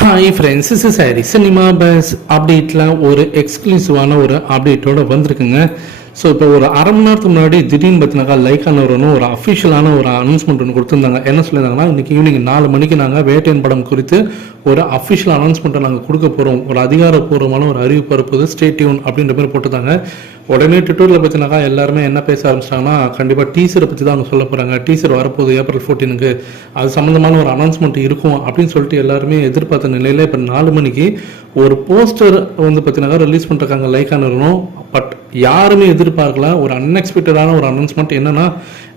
Hi friends, is sorry cinema bus அப்டேட்டில் ஒரு எக்ஸ்க்ளூசிவான ஒரு அப்டேட்டோட வந்திருக்குங்க. ஸோ இப்போ ஒரு அரை மணி நேரத்துக்கு முன்னாடி திடீர்னு பார்த்தினாக்கா லைக்கானவரனும் ஒரு அஃபிஷியலான ஒரு அனௌன்ஸ்மெண்ட் ஒன்று கொடுத்துருந்தாங்க. என்ன சொல்லியிருந்தாங்கன்னா, இன்றைக்கி ஈவினிங் 4 மணிக்கு நாங்கள் வேட்டையன் படம் குறித்து ஒரு அஃபிஷியல் அனௌன்ஸ்மெண்ட்டை நாங்கள் கொடுக்க போகிறோம், ஒரு அதிகாரப்பூர்வமான ஒரு அறிவிப்பு வரப்போது, ஸ்டே டியூன் அப்படின்ற மாதிரி போட்டுருந்தாங்க. உடனே ட்விட்டரில் பார்த்தினாக்கா எல்லாருமே என்ன பேச ஆரம்பிச்சிட்டாங்கன்னா, கண்டிப்பாக டீசரை பற்றி தான் அவங்க சொல்ல போகிறாங்க, டீசர் வரப்போகுது ஏப்ரல் 14க்கு, அது சம்மந்தமான ஒரு அனௌன்ஸ்மெண்ட் இருக்கும் அப்படின்னு சொல்லிட்டு எல்லாருமே எதிர்பார்த்த நிலையில் இப்போ 4 மணிக்கு ஒரு போஸ்டர் வந்து பார்த்தினாக்கா ரிலீஸ் பண்ணிருக்காங்க லைக்கானவரனும். பட் யாருமே எதிர்பார்க்கல, ஒரு அன்எக்ஸ்பெக்டடான ஒரு அனௌன்ஸ்மெண்ட். என்னன்னா,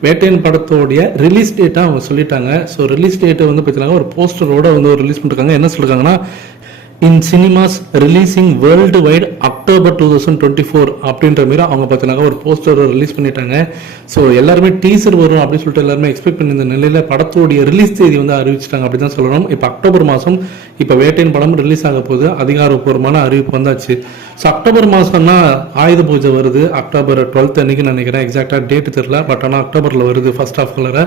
வேட்டையன் படத்தோடைய ரிலீஸ் டேட்டாக அவங்க சொல்லிட்டாங்க. ஸோ ரிலீஸ் டேட்டை வந்து பார்த்தீங்கன்னா ஒரு போஸ்டரோட வந்து ரிலீஸ் பண்ணிருக்காங்க. என்ன சொல்லிருக்காங்கன்னா, in cinemas releasing worldwide October 2024 அப்படின்ற மாரி அவங்க பார்த்தீங்கன்னா ஒரு போஸ்டர் ரிலீஸ் பண்ணிட்டாங்க. ஸோ எல்லாருமே டீசர் வரும் அப்படின்னு சொல்லிட்டு எல்லாருமே எக்ஸ்பெக்ட் பண்ணியிருந்த நிலையில் படத்தோடைய ரிலீஸ் தேதி வந்து அறிவிச்சிட்டாங்க அப்படி தான் சொல்லணும். இப்போ அக்டோபர் மாதம் இப்போ வேட்டையின் படம் ரிலீஸ் ஆக போது அதிகாரப்பூர்வமான அறிவிப்பு வந்தாச்சு. ஸோ அக்டோபர் மாதம்னா ஆயுத பூஜை வருது, அக்டோபர் 12 அன்னைக்கு நினைக்கிறேன், எக்ஸாக்டாக டேட்டு தெரியல, பட் ஆனால் அக்டோபரில் வருது ஃபர்ஸ்ட் ஆஃப் கலரை.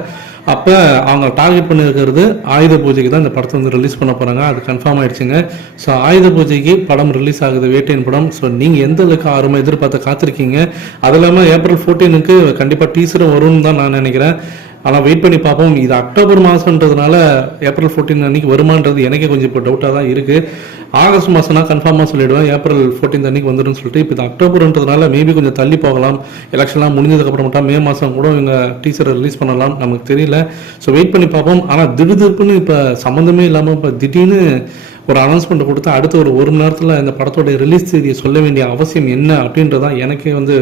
அப்போ அவங்க டார்கெட் பண்ணியிருக்கிறது ஆயுத பூஜைக்கு தான் இந்த படத்தை வந்து ரிலீஸ் பண்ண போகிறாங்க. அது கன்ஃபார்ம் ஆயிடுச்சுங்க. ஸோ ஆயுத பூஜைக்கு படம் ரிலீஸ் ஆகுது வேட்டையின் படம். ஸோ நீங்கள் எந்த அளவுக்கு ஆர்வமாக எதிர்பார்த்து காத்திருக்கீங்க. அது இல்லாமல் ஏப்ரல் 14க்கு கண்டிப்பாக டீசரும் வரும்னு தான் நான் நினைக்கிறேன். ஆனால் வெயிட் பண்ணி பார்ப்போம். இது அக்டோபர் மாதம்ன்றதுனால ஏப்ரல் 14 அன்னைக்கு வருமானது எனக்கே கொஞ்சம் இப்போ டவுட்டாக தான் இருக்குது. ஆகஸ்ட் மாதம்னா கன்ஃபார்மாக சொல்லிவிடுவேன் ஏப்ரல் 14 அன்னைக்கு வந்துடும் சொல்லிட்டு. இப்போ இது அக்டோபர்ன்றதுனால மேபி கொஞ்சம் தள்ளி போகலாம். எலெக்ஷன்லாம் முடிஞ்சதுக்கப்புறமேட்டா மே மாதம் கூட இவங்க டீசரை ரிலீஸ் பண்ணலாம், நமக்கு தெரியல. ஸோ வெயிட் பண்ணி பார்ப்போம். ஆனால் திடுதிப்புன்னு இப்போ சம்மந்தமே இல்லாமல் இப்போ திடீர்னு ஒரு அனௌன்ஸ்மெண்ட் கொடுத்து அடுத்த ஒரு மணி நேரத்தில் இந்த படத்தோடைய ரிலீஸ் தேதியை சொல்ல வேண்டிய அவசியம் என்ன அப்படின்றதான் எனக்கே வந்து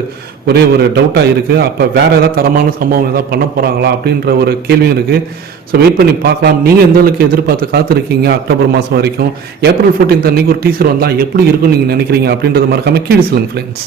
ஒரே ஒரு டவுட்டாக இருக்குது. அப்போ வேறு ஏதாவது தரமான சம்பவம் ஏதாவது பண்ண போகிறாங்களா அப்படின்ற ஒரு கேள்வியும் இருக்குது. ஸோ வெயிட் பண்ணி பார்க்கலாம். நீங்கள் எந்த அளவுக்கு எதிர்பார்த்து காத்திருக்கீங்க அக்டோபர் மாதம் வரைக்கும்? ஏப்ரல் 14 அன்னைக்கு ஒரு டீசர் வந்தால் எப்படி இருக்குன்னு நீங்கள் நினைக்கிறீங்க அப்படின்றத மறக்காமல் கீழே சொல்லுங்கள் ஃப்ரெண்ட்ஸ்.